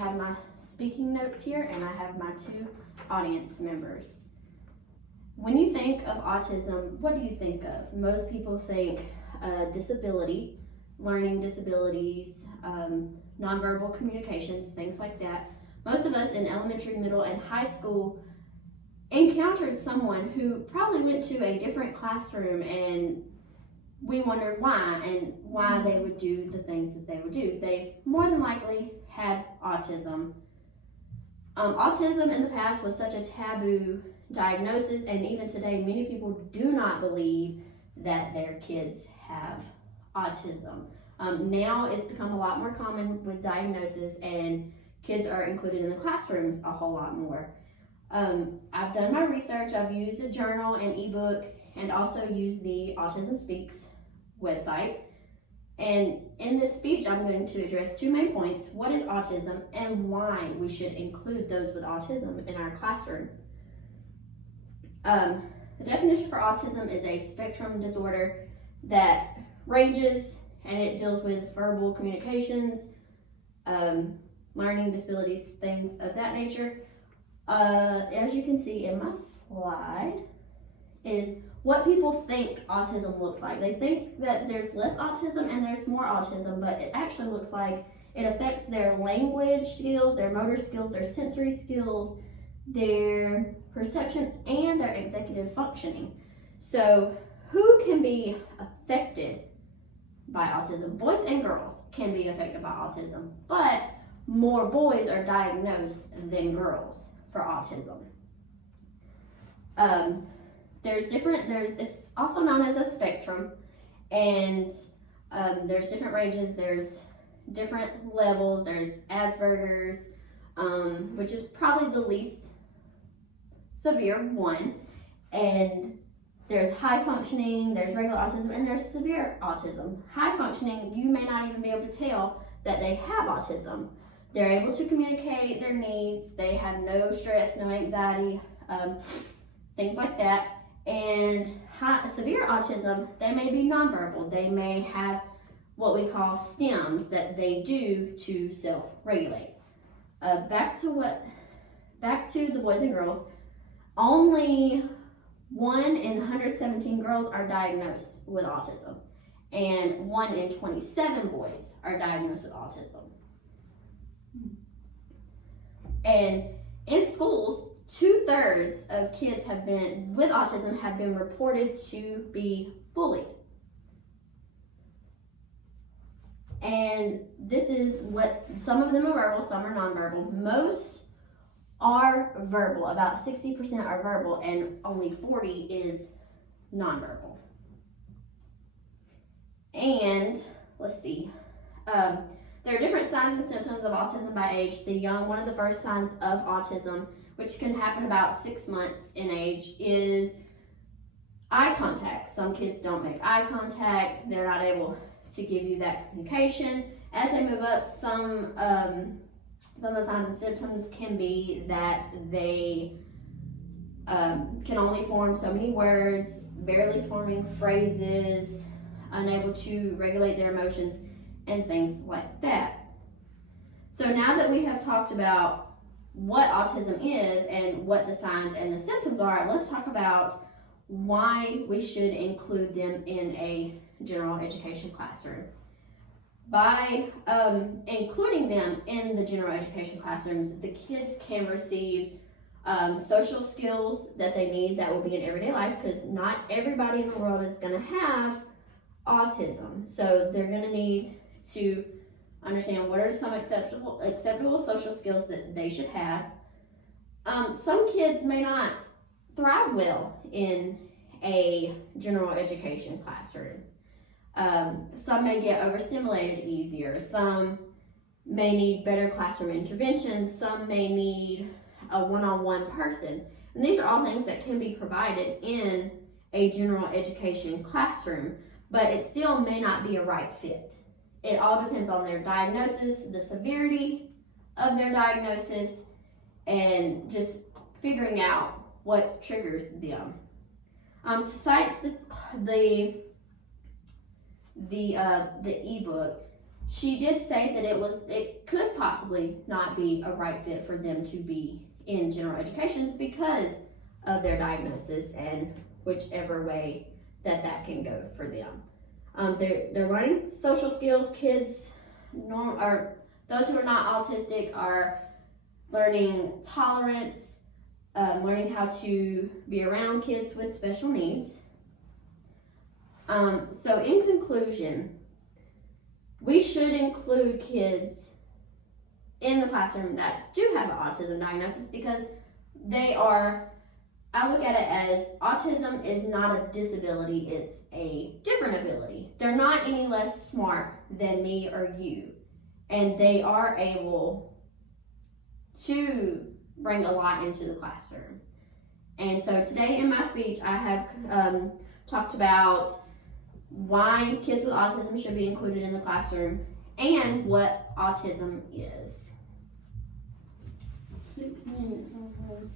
have my speaking notes here, and I have my two audience members. When you think of autism, what do you think of? Most people think disability, learning disabilities, nonverbal communications, things like that. Most of us in elementary, middle, and high school encountered someone who probably went to a different classroom, and we wondered why they would do the things that they would do. They more than likely had autism. Autism in the past was such a taboo diagnosis, and even today many people do not believe that their kids have autism. Now it's become a lot more common with diagnosis, and kids are included in the classrooms a whole lot more. I've done my research. I've used a journal and ebook, and also used the Autism Speaks website. And in this speech, I'm going to address two main points: what is autism and why we should include those with autism in our classroom. The definition for autism is a spectrum disorder that ranges, and it deals with verbal communications, learning disabilities, things of that nature. As you can see in my slide, is what people think autism looks like. They think that there's less autism and there's more autism, but it actually looks like it affects their language skills, their motor skills, their sensory skills, their perception, and their executive functioning. So who can be affected by autism? Boys and girls can be affected by autism, but more boys are diagnosed than girls for autism. It's also known as a spectrum, and there's different ranges, there's different levels. There's Asperger's, which is probably the least severe one, and there's high functioning, there's regular autism, and there's severe autism. High functioning, you may not even be able to tell that they have autism. They're able to communicate their needs, they have no stress, no anxiety, things like that. And severe autism, they may be nonverbal. They may have what we call stems that they do to self-regulate. Back to the boys and girls. Only 1 in 117 girls are diagnosed with autism, and 1 in 27 boys are diagnosed with autism. And in schools, 2/3 of kids with autism have been reported to be bullied. And this is what, some of them are verbal, some are nonverbal. Most are verbal, about 60% are verbal, and only 40 is nonverbal. And let's see, there are different signs and symptoms of autism by age. The young, one of the first signs of autism, which can happen about 6 months in age, is eye contact. Some kids don't make eye contact. They're not able to give you that communication. As they move up, some of the signs and symptoms can be that they can only form so many words, barely forming phrases, unable to regulate their emotions, and things like that. So now that we have talked about what autism is and what the signs and the symptoms are, let's talk about why we should include them in a general education classroom. By including them in the general education classrooms, the kids can receive social skills that they need that will be in everyday life, because not everybody in the world is going to have autism. So they're going to need to understand what are some acceptable social skills that they should have. Some kids may not thrive well in a general education classroom. Some may get overstimulated easier. Some may need better classroom interventions. Some may need a one-on-one person. And these are all things that can be provided in a general education classroom, but it still may not be a right fit. It all depends on their diagnosis, the severity of their diagnosis, and just figuring out what triggers them. To cite the ebook, she did say that it could possibly not be a right fit for them to be in general education because of their diagnosis and whichever way that can go for them. They're learning social skills. Kids, or those who are not autistic, are learning tolerance, learning how to be around kids with special needs. So in conclusion, we should include kids in the classroom that do have an autism diagnosis because I look at it as autism is not a disability, it's a different ability. They're not any less smart than me or you, and they are able to bring a lot into the classroom. And so today in my speech, I have talked about why kids with autism should be included in the classroom and what autism is. 6 minutes already.